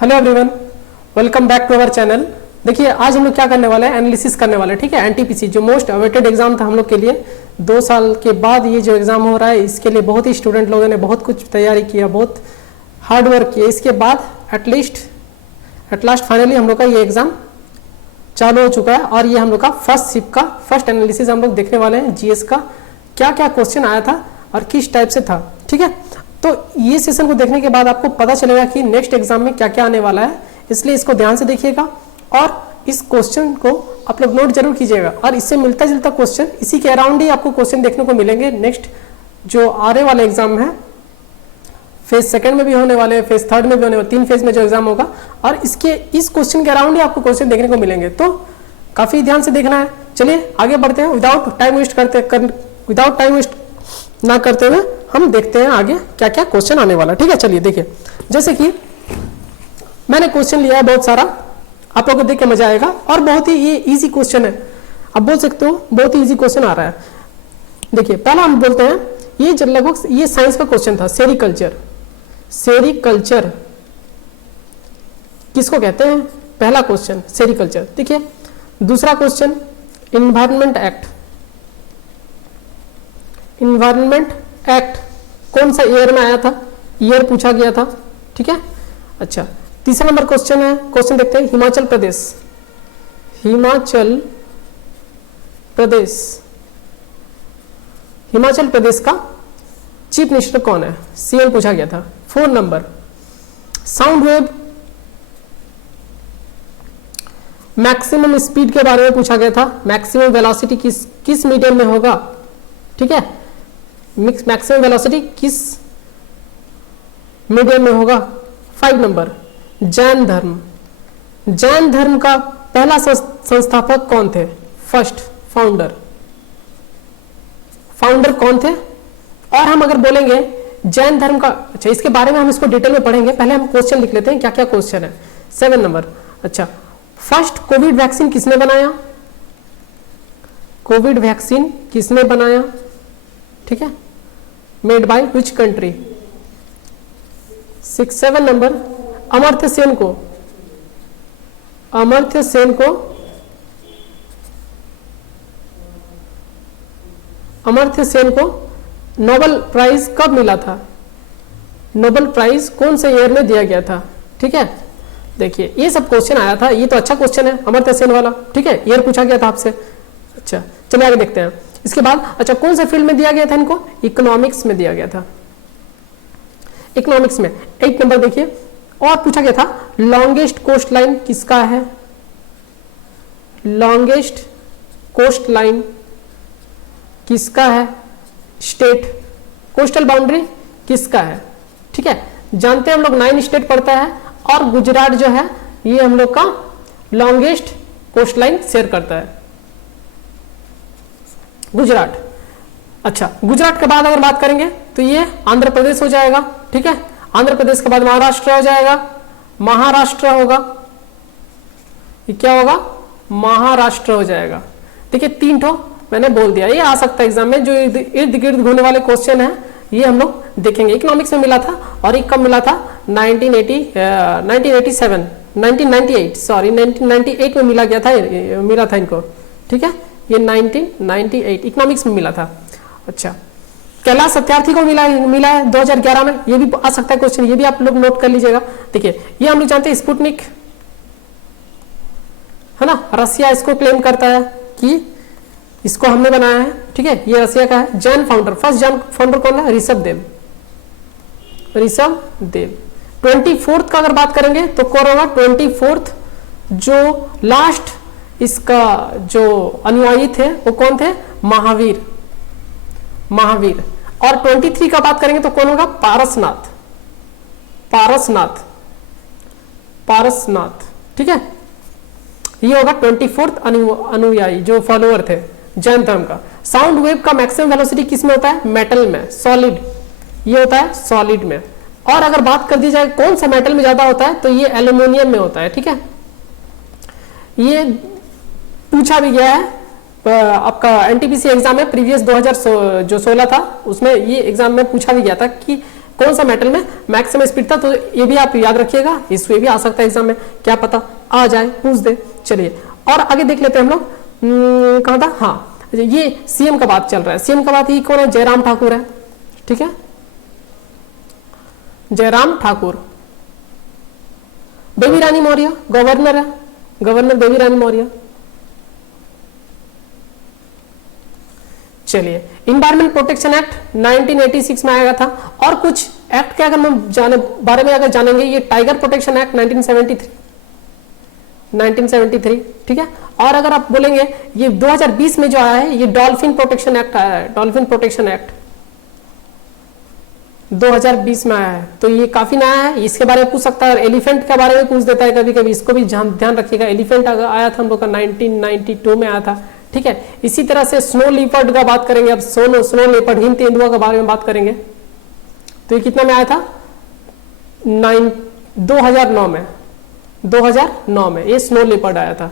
Hello everyone, welcome back to our channel. देखिए आज हम लोग क्या करने वाले हैं, एनालिसिस करने वाले हैं। ठीक है, एनटीपीसी जो मोस्ट अवेटेड एग्जाम था हम लोग के लिए, 2 साल के बाद ये जो एग्जाम हो रहा है, इसके लिए बहुत ही स्टूडेंट लोगों ने बहुत कुछ तैयारी किया, बहुत हार्ड वर्क किया। इसके बाद एट लास्ट फाइनली हम लोग का ये एग्जाम चालू हो चुका है और ये हम लोग का फर्स्ट शिफ्ट का फर्स्ट एनालिसिस हम लोग देखने वाले हैं। जीएस का क्या क्या क्वेश्चन आया था और किस टाइप से था। ठीक है, तो ये सेशन को देखने के बाद आपको पता चलेगा कि नेक्स्ट एग्जाम में क्या क्या आने वाला है, इसलिए इसको ध्यान से देखिएगा और इस क्वेश्चन को आप लोग नोट जरूर कीजिएगा। और इससे मिलता जुलता क्वेश्चन, इसी के अराउंड ही आपको क्वेश्चन देखने को मिलेंगे नेक्स्ट जो आने वाले एग्जाम है। फेज सेकंड में भी होने वाले हैं, फेज थर्ड में भी होने वाले, 3 फेज में जो एग्जाम होगा, और इस क्वेश्चन के अराउंड ही आपको क्वेश्चन देखने को मिलेंगे, तो काफी ध्यान से देखना है। चलिए आगे बढ़ते हैं, विदाउट टाइम वेस्ट ना करते हुए हम देखते हैं आगे क्या क्या क्वेश्चन आने वाला है। ठीक है, चलिए देखिए, जैसे कि मैंने क्वेश्चन लिया है बहुत सारा, आप लोगों को देख के मजा आएगा और बहुत ही ये इजी क्वेश्चन है, आप बोल सकते हो बहुत ही इजी क्वेश्चन आ रहा है। देखिए पहला हम बोलते हैं, ये लगभग ये साइंस का क्वेश्चन था। सेरीकल्चर किसको कहते हैं? पहला क्वेश्चन सेरीकल्चर। देखिए दूसरा क्वेश्चन इन्वायरमेंट एक्ट कौन सा ईयर में आया था? ईयर पूछा गया था। ठीक है, अच्छा तीसरा नंबर क्वेश्चन है, क्वेश्चन देखते हैं, हिमाचल प्रदेश का चीफ मिनिस्टर कौन है? सीएम पूछा गया था। 4 number sound wave maximum speed के बारे में पूछा गया था। मैक्सिमम वेलोसिटी किस मीडियम में होगा? ठीक है, मैक्सिमम वेलोसिटी किस मीडियम में होगा? 5 नंबर जैन धर्म का पहला संस्थापक कौन थे? फर्स्ट फाउंडर कौन थे? और हम अगर बोलेंगे जैन धर्म का, अच्छा इसके बारे में हम इसको डिटेल में पढ़ेंगे, पहले हम क्वेश्चन लिख लेते हैं क्या क्या क्वेश्चन है। 7 नंबर, अच्छा फर्स्ट कोविड वैक्सीन किसने बनाया? ठीक है, made by which country? 7 number Amartya Sen को नोबेल प्राइज कब मिला था? नोबेल प्राइज कौन से ईयर में दिया गया था? ठीक है, देखिए ये सब क्वेश्चन आया था, ये तो अच्छा क्वेश्चन है अमर्त्य सेन वाला। ठीक है, ईयर पूछा गया था आपसे। अच्छा चलिए आगे देखते हैं। इसके बाद अच्छा कौन से फील्ड में दिया गया था इनको? इकोनॉमिक्स में दिया गया था। इकोनॉमिक्स में 8 नंबर देखिए, और पूछा गया था लॉन्गेस्ट कोस्ट लाइन किसका है? लॉन्गेस्ट कोस्ट लाइन किसका है? स्टेट कोस्टल बाउंड्री किसका है? ठीक है, जानते हैं हम लोग 9 स्टेट पड़ता है और गुजरात जो है ये हम लोग का लॉन्गेस्ट कोस्ट लाइन शेयर करता है, गुजरात। अच्छा गुजरात के बाद अगर बात करेंगे तो ये आंध्र प्रदेश हो जाएगा। ठीक है, आंध्र प्रदेश के बाद महाराष्ट्र हो जाएगा, महाराष्ट्र होगा, ये क्या होगा? महाराष्ट्र हो जाएगा। देखिए 3 ठो मैंने बोल दिया, ये आ सकता है एग्जाम में, जो इर्द गिर्द घूमने वाले क्वेश्चन है ये हम लोग देखेंगे। इकोनॉमिक्स में मिला था और ये कब मिला था? 1998 में मिला था इनको। ठीक है, ये 1998 इकोनॉमिक्स में मिला था। अच्छा कैलाश सत्यार्थी को मिला है 2011 में, ये भी आ सकता है क्वेश्चन, ये भी आप लोग नोट कर लीजिएगा। देखिए ये हम लोग जानते हैं स्पुतनिक है ना, रसिया इसको क्लेम करता है कि इसको हमने बनाया है। ठीक है, ये रसिया का है। Jain founder, first Jan founder कौन है? ऋषभ देव। 24th का अगर बात करेंगे तो कौन होगा? 24th जो लास्ट इसका जो अनुयायी थे वो कौन थे? महावीर। और 23 का बात करेंगे तो कौन होगा? पारसनाथ। ठीक है, ये होगा 24th अनुयायी जो फॉलोअर थे जैन धर्म का। साउंड वेव का मैक्सिमम वेलोसिटी किस में होता है? मेटल में, सॉलिड, ये होता है सॉलिड में। और अगर बात कर दी जाए कौन सा मेटल में ज्यादा होता है तो ये एल्यूमिनियम में होता है। ठीक है, ये पूछा भी गया है आपका एनटीपीसी एग्जाम में, प्रीवियस 2016 था उसमें ये एग्जाम में पूछा भी गया था कि कौन सा मेटल में मैक्सिमम स्पीड था, तो ये भी आप याद रखिएगा, इसमें भी आ सकता है एग्जाम में, क्या पता आ जाए, पूछ दे। चलिए और आगे देख लेते हैं हम लोग, कहाँ था, हाँ ये सीएम का बात चल रहा है। सीएम का बात ये कौन है, जयराम ठाकुर है, ठीक है, जयराम ठाकुर। बेबी रानी मौर्य गवर्नर है, गवर्नर बेबी रानी मौर्य। चलिए इन्वायरमेंट प्रोटेक्शन एक्ट 1986 में आया था। और कुछ एक्ट के अगर हम जाने बारे में अगर जानेंगे, ये टाइगर प्रोटेक्शन एक्ट 1973, ठीक है। और अगर आप बोलेंगे ये 2020 में जो आया है, ये डॉल्फिन प्रोटेक्शन एक्ट आया है, डॉल्फिन प्रोटेक्शन एक्ट 2020 में आया है, तो ये काफी नया है, इसके बारे में पूछ सकता है। और एलिफेंट के बारे में पूछ देता है कभी कभी, इसको भी ध्यान रखिएगा। एलिफेंट आया था हम लोग का 1992 में आया था, ठीक है। इसी तरह से स्नो लीपर्ड का बात करेंगे, अब स्नो लीपर्ड हिम तेंदुआ के बारे में बात करेंगे, तो ये कितना में आया था, 2009 में ये स्नो लीपर्ड आया था,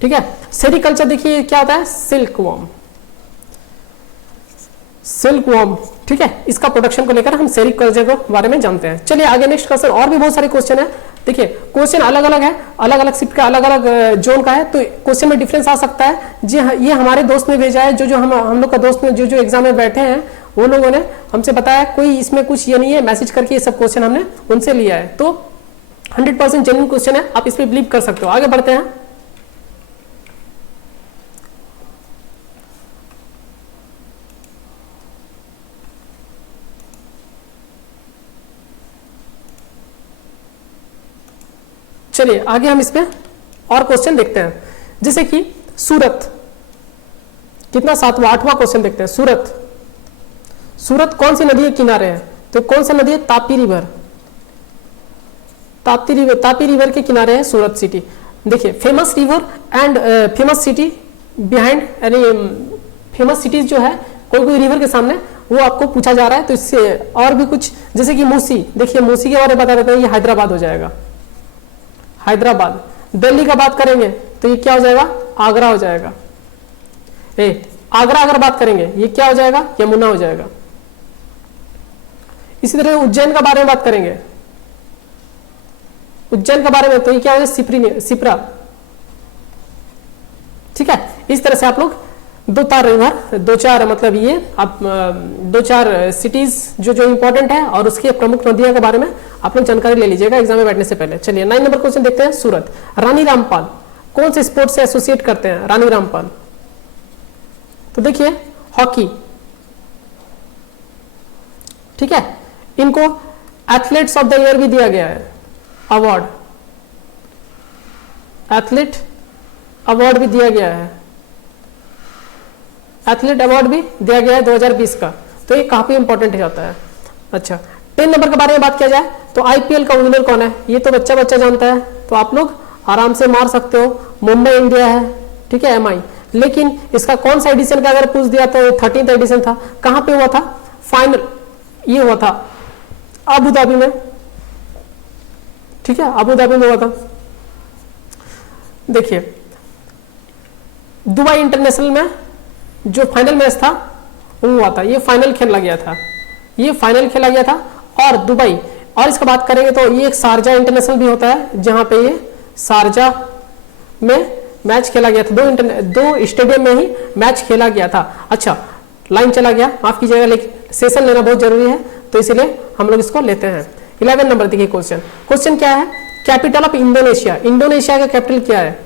ठीक है। सेरिकल्चर देखिए क्या होता है, सिल्क वॉर्म, ठीक है, इसका प्रोडक्शन को लेकर हम सेरिकल्चर के बारे में जानते हैं। चलिए आगे नेक्स्ट क्वेश्चन, और भी बहुत सारे क्वेश्चन है। देखिए क्वेश्चन अलग अलग है, अलग अलग शिफ्ट का, अलग अलग जोन का है, तो क्वेश्चन में डिफरेंस आ सकता है। जी हाँ, ये हमारे दोस्त ने भेजा है, जो हम लोग का दोस्त ने जो एग्जाम में बैठे हैं वो लोगों ने हमसे बताया, कोई इसमें कुछ ये नहीं है, मैसेज करके ये सब क्वेश्चन हमने उनसे लिया है, तो 100% जेन्युइन क्वेश्चन है, आप इस पर बिलीव कर सकते हो। आगे बढ़ते हैं। चलिए आगे हम इस पे और क्वेश्चन देखते हैं, जैसे कि सूरत, कितना 7वां 8वां क्वेश्चन देखते हैं। सूरत कौन सी नदी के किनारे है, तो कौन सा नदी है, तापी रिवर, तापी रिवर के किनारे है सूरत सिटी। देखिए famous river and famous city behind, यानी फेमस सिटीज जो है कोई रिवर के सामने, वो आपको पूछा जा रहा है, तो इससे और भी कुछ, जैसे कि मूसी, देखिए मूसी के बारे में बता देते हैं, ये हैदराबाद हो जाएगा, हैदराबाद। दिल्ली का बात करेंगे तो ये क्या हो जाएगा, आगरा हो जाएगा। आगरा अगर बात करेंगे ये क्या हो जाएगा, यमुना हो जाएगा। इसी तरह उज्जैन का बारे में बात करेंगे, उज्जैन के बारे में, तो ये क्या हो जाएगा, सिप्रा, ठीक है। इस तरह से आप लोग दो चार मतलब ये आप 2-4 सिटीज जो इंपॉर्टेंट है और उसके प्रमुख नदियों के बारे में आप लोग जानकारी ले लीजिएगा एग्जाम में बैठने से पहले। चलिए 9 नंबर क्वेश्चन देखते हैं। सूरत, रानी रामपाल कौन से स्पोर्ट से एसोसिएट करते हैं, रानी रामपाल, तो देखिए हॉकी, ठीक है। इनको एथलीट्स ऑफ द ईयर भी दिया गया है, अवार्ड, एथलीट अवार्ड भी दिया गया है, एथलीट अवार्ड भी दिया गया है 2020 का, तो ये काफी इंपॉर्टेंट होता है। अच्छा 10 नंबर के बारे में बात किया जाए तो आईपीएल का विनर कौन है, ये तो बच्चा जानता है, तो आप लोग आराम से मार सकते हो, मुंबई इंडिया है, ठीक है, एमआई। लेकिन इसका कौन सा एडिशन का अगर पूछ दिया तो 13th एडिशन था, कहां पे हुआ था फाइनल, ये हुआ था अबू धाबी में, ठीक है, अबू धाबी में हुआ था। देखिए दुबई इंटरनेशनल में जो फाइनल मैच था वो हुआ था, ये फाइनल खेला गया था, ये फाइनल खेला गया था, और दुबई। और इसका बात करेंगे तो ये एक शारजा इंटरनेशनल भी होता है, जहां पे ये शारजा में मैच खेला गया था, दो स्टेडियम में ही मैच खेला गया था। अच्छा लाइन चला गया, माफ कीजिएगा, लेकिन सेशन लेना बहुत जरूरी है, तो इसीलिए हम लोग इसको लेते हैं। 11 नंबर देखिए क्वेश्चन क्या है, कैपिटल ऑफ इंडोनेशिया, इंडोनेशिया का कैपिटल क्या है,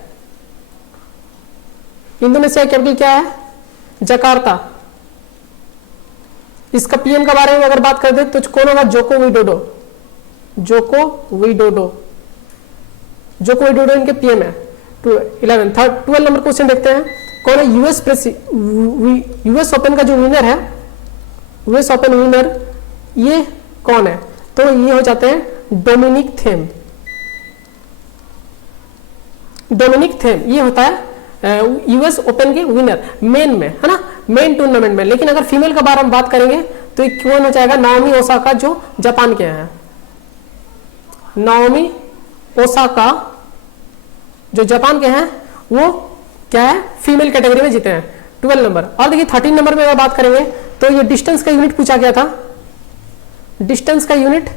इंडोनेशिया का कैपिटल क्या है, जकार्ता। इसका पीएम के बारे में अगर बात कर दे तो कौन होगा, जोको विडोडो इनके पीएम है। 12 नंबर क्वेश्चन देखते हैं, कौन है यूएस ओपन का जो विनर है, यूएस ओपन विनर ये कौन है, तो ये हो जाते हैं डोमिनिक थेम, ये होता है यूएस ओपन के विनर, मेन में है ना, मेन टूर्नामेंट में। लेकिन अगर फीमेल के बारे में बात करेंगे तो ये कौन हो जाएगा, नाओमी ओसाका, जो जापान के हैं, नाओमी ओसाका जो जापान के हैं, वो क्या है, फीमेल कैटेगरी में जीते हैं। 12 नंबर। और देखिए 13 नंबर में अगर बात करेंगे तो ये डिस्टेंस का यूनिट पूछा गया था, डिस्टेंस का यूनिट,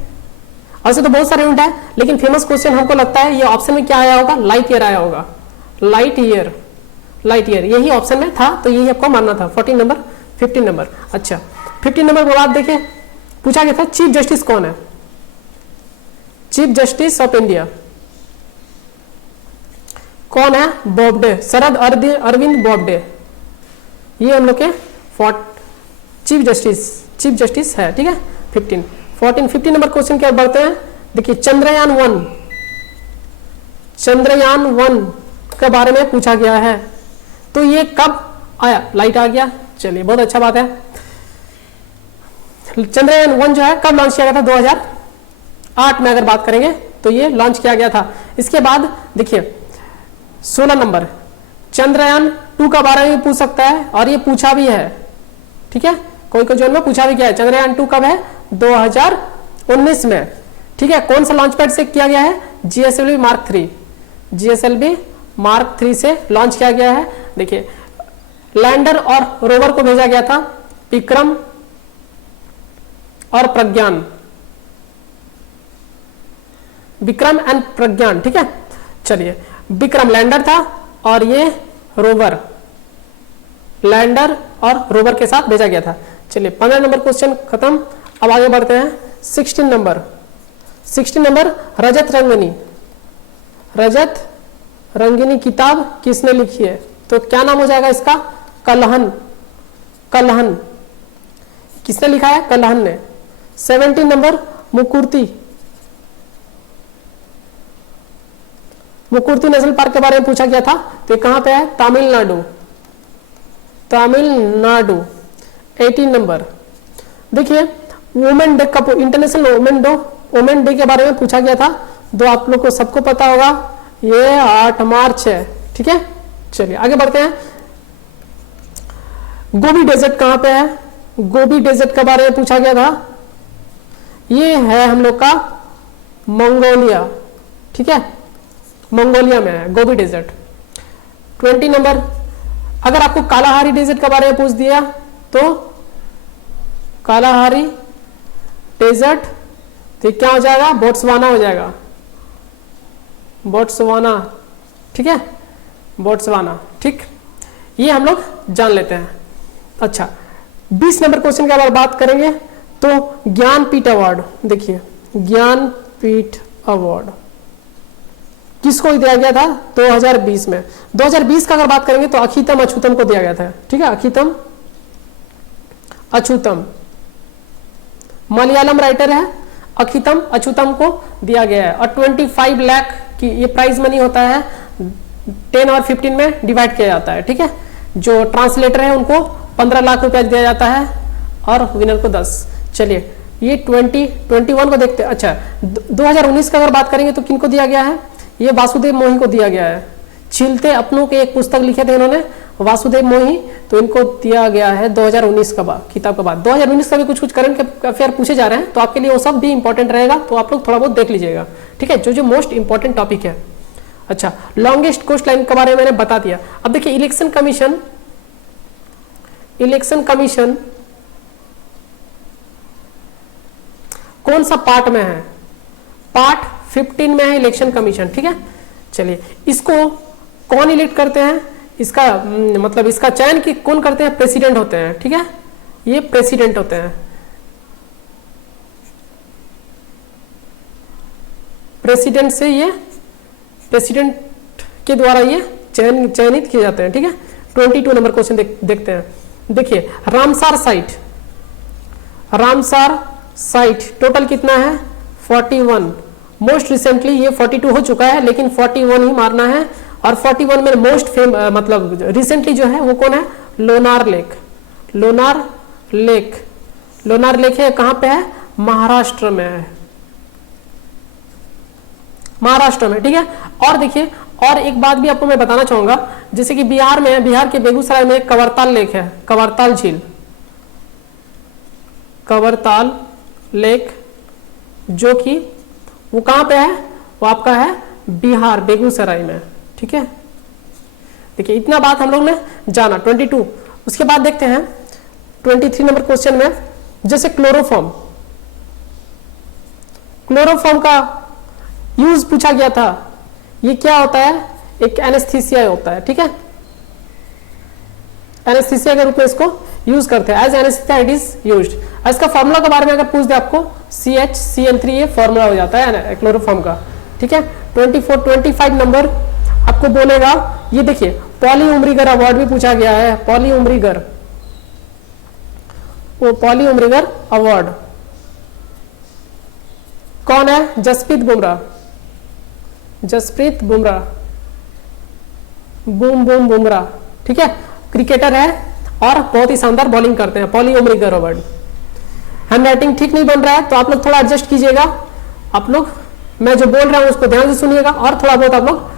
ऐसे तो बहुत सारे यूनिट है, लेकिन फेमस क्वेश्चन हमको लगता है ये ऑप्शन में क्या आया होगा, लाइट ईयर आया होगा, लाइट ईयर, लाइट ईयर यही ऑप्शन में था, तो यही आपको मानना था। 14 नंबर, 15 नंबर। अच्छा 15 नंबर के बाद देखिए पूछा गया था चीफ जस्टिस कौन है, चीफ जस्टिस ऑफ इंडिया कौन है, बोबडे, शरद अरविंद बोबडे, ये हम लोग के चीफ जस्टिस है, ठीक है। 15 14 15 नंबर क्वेश्चन क्या बढ़ते हैं, देखिए चंद्रयान 1 के बारे में पूछा गया है, तो ये कब आया, लाइट आ गया, चलिए बहुत अच्छा बात है। चंद्रयान 1 जो है कब लॉन्च किया गया था, 2008 में अगर बात करेंगे तो ये लॉन्च किया गया था। इसके बाद देखिए 16 नंबर चंद्रयान 2 का बारे में पूछ सकता है, और ये पूछा भी है, ठीक है, कोई जोन में पूछा भी गया है। चंद्रयान 2 कब है, 2019 में, ठीक है। कौन सा लॉन्च पैड से किया गया है, GSLV Mark 3, GSLV Mark 3 से लॉन्च किया गया है। देखिए लैंडर और रोवर को भेजा गया था, विक्रम और प्रज्ञान, विक्रम एंड प्रज्ञान, ठीक है। चलिए विक्रम लैंडर था और ये रोवर, लैंडर और रोवर के साथ भेजा गया था। चलिए 15 नंबर क्वेश्चन खत्म, अब आगे बढ़ते हैं 16 नंबर रजत रंगिनी किताब किसने लिखी है, तो क्या नाम हो जाएगा इसका, कल्हन, किसने लिखा है, कल्हन ने। 17 नंबर मुकुर्ती नेशनल पार्क के बारे में पूछा गया था, तो ये कहां पे है, तमिलनाडु। 18 नंबर देखिए वुमेन डे कब, इंटरनेशनल वुमेन डे के बारे में पूछा गया था, तो आप लोग को सबको पता होगा ये 8 मार्च है, ठीक है। चलिए आगे बढ़ते हैं। गोबी डेजर्ट कहां पे है, गोबी डेजर्ट के बारे में पूछा गया था, ये है हम लोग का मंगोलिया, ठीक है, मंगोलिया में है गोबी डेजर्ट। 20 नंबर अगर आपको कालाहारी डेजर्ट के बारे में पूछ दिया, तो कालाहारी डेजर्ट तो क्या हो जाएगा, बोट्सवाना हो जाएगा, बोट्सवाना, ठीक है, बोट्सवाना, ठीक। ये हम लोग जान लेते हैं। अच्छा 20 नंबर क्वेश्चन की अगर बात करेंगे तो ज्ञानपीठ अवार्ड, देखिए ज्ञानपीठ अवार्ड किसको दिया गया था, 2020 में। 2020 का अगर बात करेंगे तो अखितम अछूतम को दिया गया था, ठीक है, अखितम अछूतम मलयालम राइटर है, अखितम अछूतम को दिया गया है, और 25 लाख की ये प्राइज मनी होता है, 10 और 15 में डिवाइड किया जाता है, ठीक है। जो ट्रांसलेटर है उनको 15 लाख रुपया दिया जाता है और विनर को 10। चलिए ये 2021 को देखते हैं। अच्छा 2019 का अगर बात करेंगे तो किनको दिया गया है, ये वासुदेव मोही को दिया गया है, छीलते अपनों के एक पुस्तक लिखे थे इन्होंने, वासुदेव मोही, तो इनको दिया गया है 2019 का किताब के बाद। 2019 का भी कुछ करंट अफेयर पूछे जा रहे हैं, तो आपके लिए वो सब भी इंपॉर्टेंट रहेगा, तो आप लोग थोड़ा बहुत देख लीजिएगा, ठीक है, जो मोस्ट इंपॉर्टेंट टॉपिक है। अच्छा लॉन्गेस्ट कोस्ट लाइन के बारे में मैंने बता दिया। अब देखिए इलेक्शन कमीशन कौन सा पार्ट में है, पार्ट 15 में है इलेक्शन कमीशन, ठीक है। चलिए इसको कौन इलेक्ट करते हैं, इसका मतलब इसका चयन की कौन करते हैं, प्रेसिडेंट होते हैं, ठीक है, ये प्रेसिडेंट होते हैं, प्रेसिडेंट से ये प्रेसिडेंट के द्वारा ये चयनित किए जाते हैं, ठीक है। 22 नंबर क्वेश्चन देखते हैं। देखिए रामसार साइट टोटल कितना है, 41। मोस्ट रिसेंटली ये 42 हो चुका है, लेकिन 41 ही मारना है, और 41 में मोस्ट मतलब रिसेंटली जो है वो कौन है, लोनार लेक है, कहां पे है, महाराष्ट्र में है, महाराष्ट्र में, ठीक है। और देखिए और एक बात भी आपको मैं बताना चाहूंगा, जैसे कि बिहार में, बिहार के बेगूसराय में कवरताल लेक है, कवरताल झील, कवरताल लेक, जो कि वो कहां पे है, वो आपका है बिहार बेगूसराय में, ठीक है। देखिए इतना बात हम लोग ने जाना 22। उसके बाद देखते हैं 23 नंबर क्वेश्चन में, जैसे क्लोरोफॉर्म क्लोरोफॉर्म का यूज पूछा गया था। ये क्या होता है, एक एनेस्थीसिया होता है, ठीक है, एनेस्थीसिया के रूप में इसको यूज करते हैं, as anaesthesia it is used. इसका फॉर्मूला के बारे में अगर पूछ दे आपको, CHCl3 ये फॉर्मूला हो जाता है क्लोरोफॉर्म का, ठीक है। 25 नंबर आपको बोलेगा, ये देखिए पॉली उमरीगर अवार्ड भी पूछा गया है, पॉली उमरीगर, वो पॉली उमरीगर अवार्ड कौन है, जसप्रीत बुमराह, जसप्रीत बुमराह, बुमराह, ठीक है, क्रिकेटर है और बहुत ही शानदार बॉलिंग करते हैं, poly Umrigar award. Hand writing ठीक नहीं बन रहा है तो आप लोग थोड़ा एडजस्ट कीजिएगा, आप लोग मैं जो बोल रहा हूं उसको ध्यान से सुनिएगा, और थोड़ा बहुत आप लोग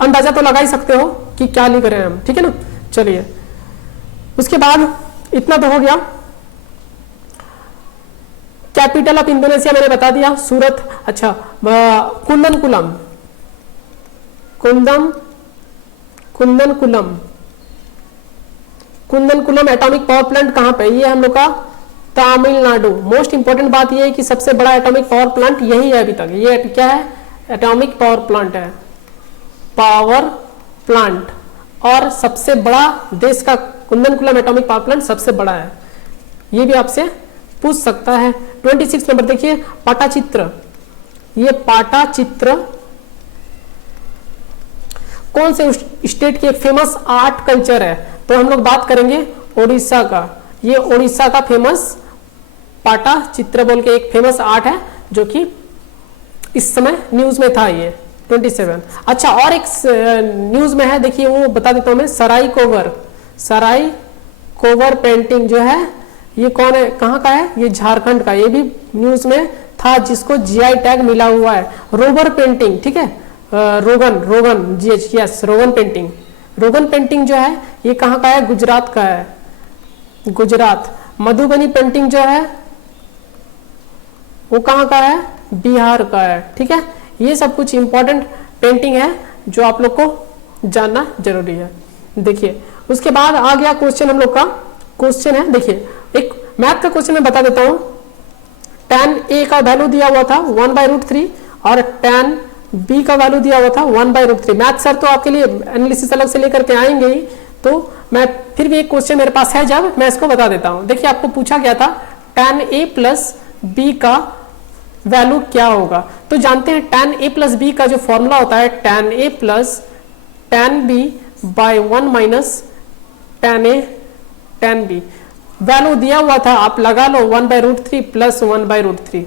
अंदाजा तो लगा ही सकते हो कि क्या लिख रहे हैं हम, ठीक है ना। चलिए उसके बाद इतना तो हो गया। कैपिटल ऑफ इंडोनेशिया मैंने बता दिया, सूरत। अच्छा, कुंदनकुलम, कुंदनकुलम एटॉमिक पावर प्लांट कहां पे, ये हम लोग का तमिलनाडु। मोस्ट इंपॉर्टेंट बात ये है कि सबसे बड़ा एटॉमिक पावर प्लांट यही है अभी तक। ये क्या है, एटॉमिक पावर प्लांट है, पावर प्लांट, और सबसे बड़ा देश का कुंदनकुलम एटॉमिक पावर प्लांट सबसे बड़ा है। ये भी आपसे पूछ सकता है। 26 नंबर देखिए, पाटाचित्र। ये पाटाचित्र कौन से स्टेट की एक फेमस आर्ट कल्चर है, तो हम लोग बात करेंगे ओडिशा का। ये ओडिशा का फेमस पाटाचित्र बोल के एक फेमस आर्ट है जो कि इस समय न्यूज में था। ये 27। अच्छा, और एक न्यूज में है, देखिए वो बता देता हूं मैं, सराय कोवर पेंटिंग जो है, ये कौन है, कहाँ का है, ये झारखंड का। ये भी न्यूज में था जिसको GI टैग मिला हुआ है। रोबर पेंटिंग, ठीक है, रोगन यस, रोगन पेंटिंग जो है ये कहाँ का है, गुजरात का है, गुजरात। मधुबनी पेंटिंग जो है वो कहाँ का है, बिहार का है, ठीक है। ये सब कुछ इंपॉर्टेंट पेंटिंग है जो आप लोग को जानना जरूरी है। देखिए उसके बाद आ गया क्वेश्चन, हम लोग का क्वेश्चन है, देखिए एक मैथ का क्वेश्चन मैं बता देता हूं। tan A का वैल्यू दिया हुआ था 1/√3 और tan B का वैल्यू दिया हुआ था 1/√3। मैथ सर तो आपके लिए एनालिसिस अलग से लेकर के आएंगे ही, तो मैं फिर भी एक क्वेश्चन मेरे पास है जब मैं इसको बता देता हूं। देखिए आपको पूछा गया था tan A प्लस B का वैल्यू क्या होगा, तो जानते हैं tan A प्लस B का जो फॉर्मूला होता है tan A plus tan B by 1 minus tan A tan B। Value दिया हुआ था, आप लगा लो 1/√3 प्लस 1/√3,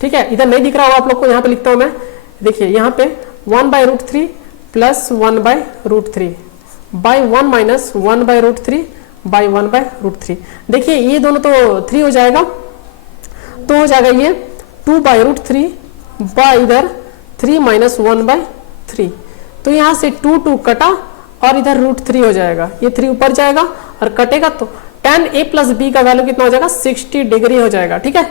ठीक है। इधर नहीं दिख रहा होगा आप लोग को, यहाँ पे लिखता हूं मैं, देखिए यहाँ पे 1/√3 प्लस 1/√3 बाय 1 माइनस 1/√3 बाय 1/√3। देखिए ये दोनों तो 3 हो जाएगा, तो हो जाएगा ये 2/√3 बाय इधर 3 माइनस 1/3। तो यहाँ से 2 कटा और इधर √3 हो जाएगा, ये 3 ऊपर जाएगा और कटेगा तो tan A प्लस B का वैल्यू कितना हो जाएगा, 60 डिग्री हो जाएगा, ठीक है।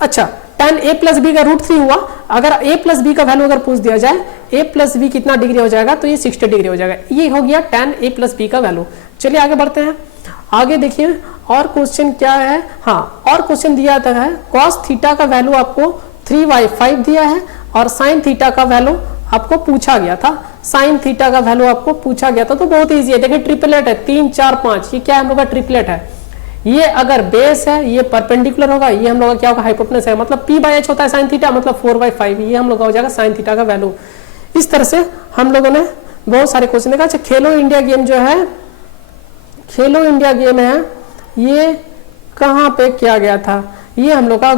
अच्छा, tan A प्लस B का √3 हुआ, अगर A प्लस B का वैल्यू अगर पूछ दिया जाए A प्लस B कितना डिग्री हो जाएगा, तो ये 60 डिग्री हो जाएगा। ये हो गया tan A प्लस B का वैल्यू। चलिए आगे बढ़ते हैं, आगे देखिए और क्वेश्चन क्या है। हाँ, और क्वेश्चन दिया था है cos थीटा का वैल्यू आपको 3/5 दिया है और sin थीटा का वैल्यू आपको पूछा गया था, साइन थीटा का वैल्यू आपको पूछा गया था। तो बहुत इजी है, देखिए ट्रिपलेट है 3 4 5, ये क्या हम लोग का ट्रिपलेट है। ये अगर बेस है ये परपेंडिकुलर होगा, ये हम लोग का क्या होगा, हाइपोटेनस है, मतलब P/H होता है साइन थीटा, मतलब 4/5, ये हम लोग का हो जाएगा साइन थीटा का वैल्यू। इस तरह से हम लोगों ने बहुत सारे क्वेश्चन देखा। अच्छा, खेलो इंडिया गेम जो है, खेलो इंडिया गेम है, ये कहाँ पे किया गया था, ये हम लोग का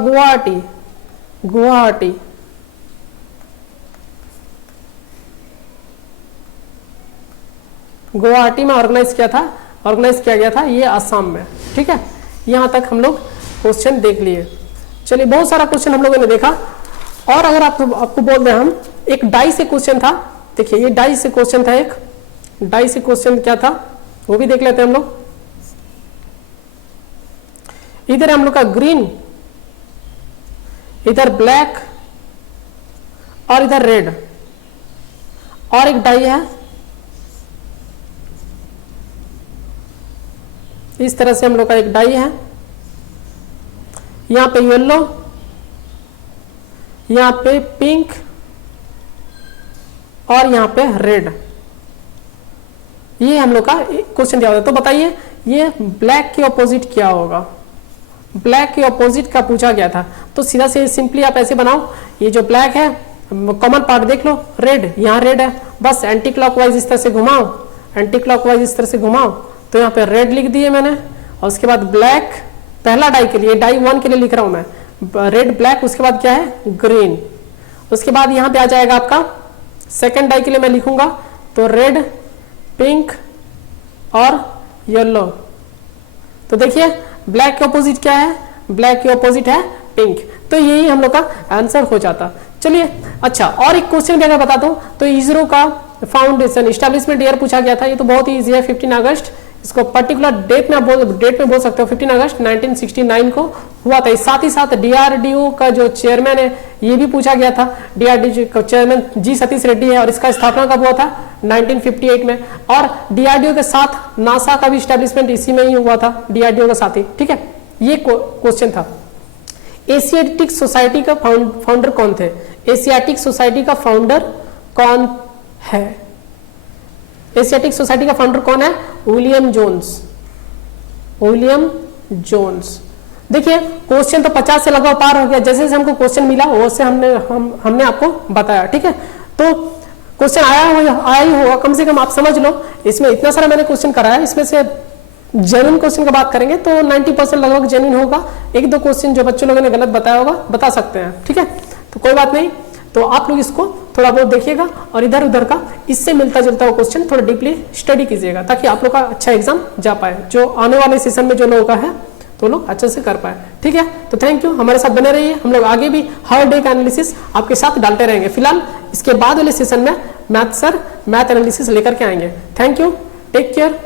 गुवाहाटी में ऑर्गेनाइज किया गया था, ये असम में, ठीक है। यहाँ तक हम लोग क्वेश्चन देख लिए। चलिए बहुत सारा क्वेश्चन हम लोगों ने देखा। और अगर आपको बोल रहे हम, एक डाई से क्वेश्चन था, देखिए ये डाई से क्वेश्चन था, एक डाई से क्वेश्चन क्या था वो भी देख लेते हैं हम लोग। इधर हम लोग का ग्रीन, इधर ब्लैक और इधर रेड, और एक डाई है इस तरह से हम लोग का एक डाई है, यहाँ पे येलो यहाँ पे पिंक और यहाँ पे रेड, ये हम लोग का क्वेश्चन दिया हुआ है। तो बताइए ये ब्लैक के ऑपोजिट क्या होगा? ब्लैक के ऑपोजिट का पूछा गया था, तो सीधा से सिंपली आप ऐसे बनाओ, ये जो ब्लैक है कॉमन पार्ट देख लो, रेड, यहाँ रेड है, बस एंटी क्लॉकवाइज इस तरह से घुमाओ, एंटी क्लॉकवाइज इस तरह से घुमाओ, तो यहाँ पे रेड लिख दिए मैंने, और उसके बाद ब्लैक पहला डाई के लिए, डाई 1 के लिए लिख रहा हूं मैं, रेड ब्लैक, उसके बाद क्या है ग्रीन, उसके बाद यहाँ पे आ जाएगा आपका सेकेंड डाई के लिए मैं लिखूंगा तो रेड, पिंक और येलो। तो देखिए ब्लैक के ऑपोजिट क्या है? ब्लैक के ऑपोजिट है पिंक, तो यही हम लोग का आंसर हो जाता। चलिए अच्छा, और एक क्वेश्चन भी अगर बता दूं तो इसरो का फाउंडेशन एस्टैब्लिशमेंट ईयर पूछा गया था, ये तो बहुत ही इजी है, 15 अगस्त, इसको पर्टिकुलर डेट में बोल सकते हो, 15 अगस्त 1969 को हुआ था। साथ ही साथ डीआरडीओ का जो चेयरमैन है ये भी पूछा गया था, डीआरडीओ का चेयरमैन जी सतीश रेड्डी है, और इसका स्थापना कब हुआ था? 1958 में, और डीआरडीओ के साथ नासा का भी स्टैब्लिशमेंट इसी में ही हुआ था, डीआरडीओ के साथ ही, ठीक है। ये क्वेश्चन था। एशियाटिक सोसाइटी का फाउंडर कौन थे? एशियाटिक सोसाइटी का फाउंडर कौन है? एशियाटिक सोसाइटी का फाउंडर कौन है? William Jones, William Jones. देखिए क्वेश्चन तो 50 से लगभग पार हो गया, जैसे जैसे हमको क्वेश्चन मिला वैसे हमने आपको बताया, ठीक है। तो क्वेश्चन आया ही होगा, कम से कम आप समझ लो, इसमें इतना सारा मैंने क्वेश्चन कराया, इसमें से जेन्युइन क्वेश्चन की बात करेंगे तो 90% लगभग जेन्युइन होगा, एक दो क्वेश्चन जो बच्चों लोगों ने गलत बताया होगा बता सकते हैं, ठीक है। तो कोई बात नहीं, तो आप लोग इसको थोड़ा बहुत देखिएगा और इधर उधर का इससे मिलता जुलता हुआ क्वेश्चन थोड़ा डीपली स्टडी कीजिएगा, ताकि आप लोग का अच्छा एग्जाम जा पाए, जो आने वाले सेशन में जो लोगों का है तो लोग अच्छे से कर पाए, ठीक है। तो थैंक यू, हमारे साथ बने रहिए, हम लोग आगे भी हर डे का एनालिसिस आपके साथ डालते रहेंगे। फिलहाल इसके बाद वाले सेशन में मैथ एनालिसिस लेकर के आएंगे। Thank you, take care.